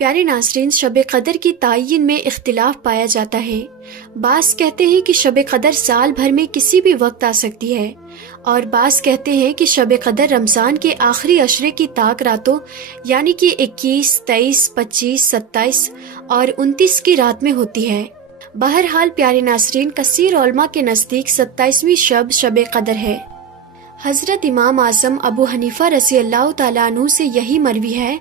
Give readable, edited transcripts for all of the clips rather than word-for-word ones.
پیارے ناظرین، شب قدر کی تعین میں اختلاف پایا جاتا ہے۔ بعض کہتے ہیں کہ شب قدر سال بھر میں کسی بھی وقت آ سکتی ہے، اور بعض کہتے ہیں کہ شب قدر رمضان کے آخری عشرے کی طاق راتوں یعنی کہ 21، 23، 25، 27 اور 29 کی رات میں ہوتی ہے۔ بہرحال پیارے ناظرین، کثیر علماء کے نزدیک 27ویں شب قدر ہے۔ حضرت امام اعظم ابو حنیفہ رضی اللہ تعالیٰ عنہ سے یہی مروی ہے،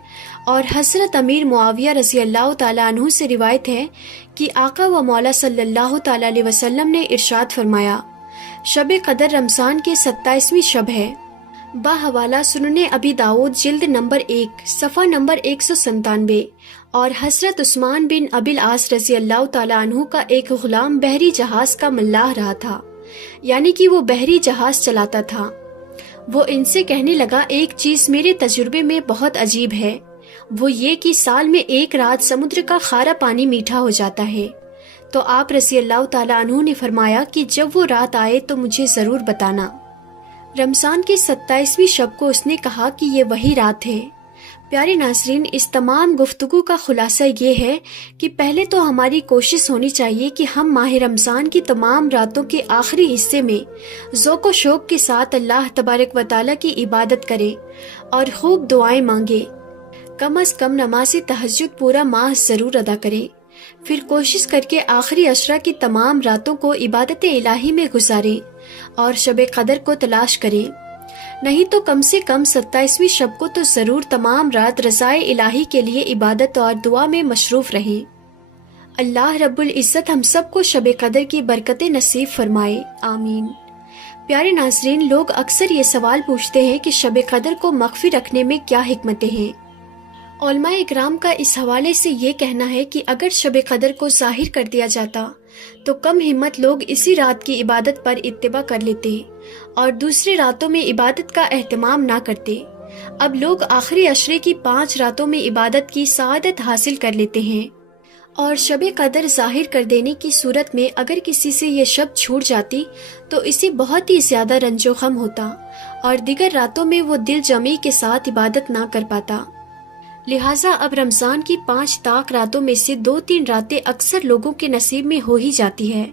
اور حضرت امیر معاویہ رضی اللہ تعالیٰ عنہ سے روایت ہے کہ آقا و مولا صلی اللہ تعالیٰ علیہ وسلم نے ارشاد فرمایا، شب قدر رمضان کے 27ویں شب ہے۔ بحوالہ سنن ابی داؤد جلد نمبر 1 صفحہ نمبر 197، اور حضرت عثمان بن ابی العاص رضی اللہ تعالیٰ عنہ کا ایک غلام بحری جہاز کا ملاح رہا تھا، یعنی کہ وہ بحری جہاز چلاتا تھا۔ وہ ان سے کہنے لگا، ایک چیز میرے تجربے میں بہت عجیب ہے، وہ یہ کہ سال میں ایک رات سمندر کا کھارا پانی میٹھا ہو جاتا ہے۔ تو آپ رضی اللہ تعالیٰ عنہ نے فرمایا کہ جب وہ رات آئے تو مجھے ضرور بتانا۔ رمضان کی 27ویں شب کو اس نے کہا کہ یہ وہی رات ہے۔ پیارے ناظرین، اس تمام گفتگو کا خلاصہ یہ ہے کہ پہلے تو ہماری کوشش ہونی چاہیے کہ ہم ماہ رمضان کی تمام راتوں کے آخری حصے میں ذوق و شوق کے ساتھ اللہ تبارک و تعالیٰ کی عبادت کریں اور خوب دعائیں مانگیں۔ کم از کم نماز تہجد پورا ماہ ضرور ادا کریں، پھر کوشش کر کے آخری عشرہ کی تمام راتوں کو عبادت الہی میں گزاریں اور شب قدر کو تلاش کریں۔ نہیں تو کم سے کم 27ویں شب کو تو ضرور تمام رات رضائے الہی کے لیے عبادت اور دعا میں مصروف رہیں۔ اللہ رب العزت ہم سب کو شب قدر کی برکتیں نصیب فرمائے، آمین۔ پیارے ناظرین، لوگ اکثر یہ سوال پوچھتے ہیں کہ شب قدر کو مخفی رکھنے میں کیا حکمتیں ہیں۔ علماء اکرام کا اس حوالے سے یہ کہنا ہے کہ اگر شب قدر کو ظاہر کر دیا جاتا تو کم ہمت لوگ اسی رات کی عبادت پر اتباع کر لیتے اور دوسری راتوں میں عبادت کا اہتمام نہ کرتے۔ اب لوگ آخری عشرے کی 5 راتوں میں عبادت کی سعادت حاصل کر لیتے ہیں، اور شب قدر ظاہر کر دینے کی صورت میں اگر کسی سے یہ شب چھوٹ جاتی تو اسے بہت ہی زیادہ رنج و غم ہوتا اور دیگر راتوں میں وہ دل جمی کے ساتھ عبادت نہ کر پاتا۔ لہٰذا اب رمضان کی 5 طاق راتوں میں سے 2-3 راتیں اکثر لوگوں کے نصیب میں ہو ہی جاتی ہے،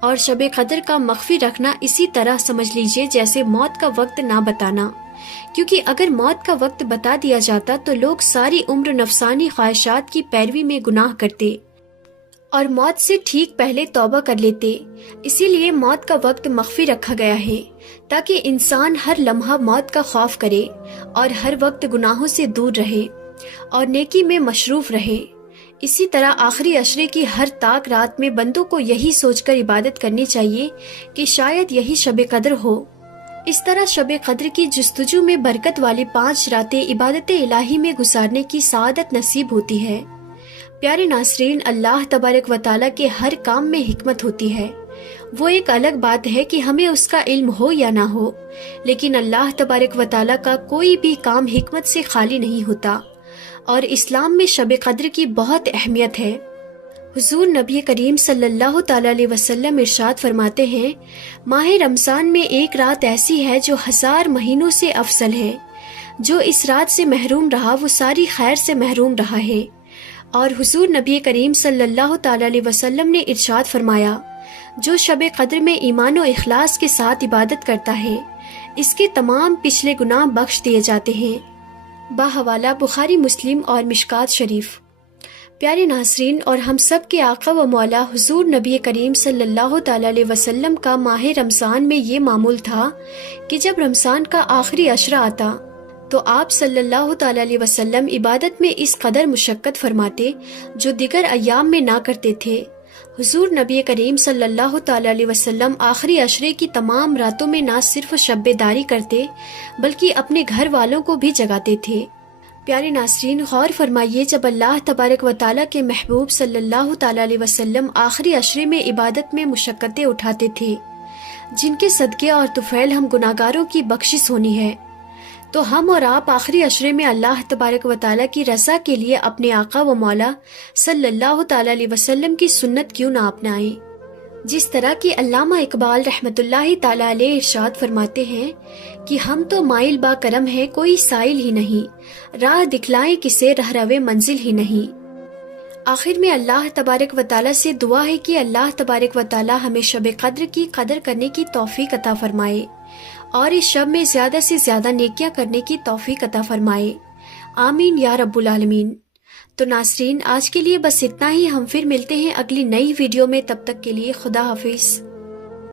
اور شب قدر کا مخفی رکھنا اسی طرح سمجھ لیجئے جیسے موت کا وقت نہ بتانا، کیونکہ اگر موت کا وقت بتا دیا جاتا تو لوگ ساری عمر نفسانی خواہشات کی پیروی میں گناہ کرتے اور موت سے ٹھیک پہلے توبہ کر لیتے۔ اسی لیے موت کا وقت مخفی رکھا گیا ہے تاکہ انسان ہر لمحہ موت کا خوف کرے اور ہر وقت گناہوں سے دور رہے اور نیکی میں مصروف رہے۔ اسی طرح آخری عشرے کی ہر طاق رات میں بندوں کو یہی سوچ کر عبادت کرنی چاہیے کہ شاید یہی شب قدر ہو۔ اس طرح شب قدر کی جستجو میں برکت والی 5 راتیں عبادت الہی میں گزارنے کی سعادت نصیب ہوتی ہے۔ پیارے ناظرین، اللہ تبارک و تعالیٰ کے ہر کام میں حکمت ہوتی ہے۔ وہ ایک الگ بات ہے کہ ہمیں اس کا علم ہو یا نہ ہو، لیکن اللہ تبارک و تعالیٰ کا کوئی بھی کام حکمت سے خالی نہیں ہوتا، اور اسلام میں شب قدر کی بہت اہمیت ہے۔ حضور نبی کریم صلی اللہ تعالیٰ علیہ وسلم ارشاد فرماتے ہیں، ماہ رمضان میں ایک رات ایسی ہے جو 1000 مہینوں سے افضل ہے۔ جو اس رات سے محروم رہا وہ ساری خیر سے محروم رہا ہے۔ اور حضور نبی کریم صلی اللہ تعالیٰ علیہ وسلم نے ارشاد فرمایا، جو شب قدر میں ایمان و اخلاص کے ساتھ عبادت کرتا ہے اس کے تمام پچھلے گناہ بخش دیے جاتے ہیں۔ بحوالہ بخاری مسلم اور مشکات شریف۔ پیارے ناظرین، اور ہم سب کے آقا و مولا حضور نبی کریم صلی اللہ تعالیٰ علیہ وسلم کا ماہ رمضان میں یہ معمول تھا کہ جب رمضان کا آخری عشرہ آتا تو آپ صلی اللہ تعالیٰ علیہ وسلم عبادت میں اس قدر مشقت فرماتے جو دیگر ایام میں نہ کرتے تھے۔ حضور نبی کریم صلی اللہ تعالیٰ علیہ وسلم آخری عشرے کی تمام راتوں میں نہ صرف شب داری کرتے بلکہ اپنے گھر والوں کو بھی جگاتے تھے۔ پیارے ناظرین، غور فرمائیے، جب اللہ تبارک و تعالیٰ کے محبوب صلی اللہ تعالیٰ علیہ وسلم آخری عشرے میں عبادت میں مشقتیں اٹھاتے تھے جن کے صدقے اور طفیل ہم گناہگاروں کی بخشش ہونی ہے، تو ہم اور آپ آخری عشرے میں اللہ تبارک و تعالیٰ کی رضا کے لیے اپنے آقا و مولا صلی اللہ تعالیٰ علیہ وسلم کی سنت کیوں نہ اپنائیں؟ جس طرح کہ علامہ اقبال رحمۃ اللہ تعالیٰ علیہ ارشاد فرماتے ہیں کہ ہم تو مائل با کرم ہیں، کوئی سائل ہی نہیں، راہ دکھلائیں کسے رہ روے منزل ہی نہیں۔ آخر میں اللہ تبارک و تعالیٰ سے دعا ہے کہ اللہ تبارک و تعالیٰ ہمیں شب قدر کی قدر کرنے کی توفیق عطا فرمائے اور اس شب میں زیادہ سے زیادہ نیکیاں کرنے کی توفیق عطا فرمائے، آمین یا رب العالمین۔ تو ناظرین، آج کے لیے بس اتنا ہی، ہم پھر ملتے ہیں اگلی نئی ویڈیو میں، تب تک کے لیے خدا حافظ۔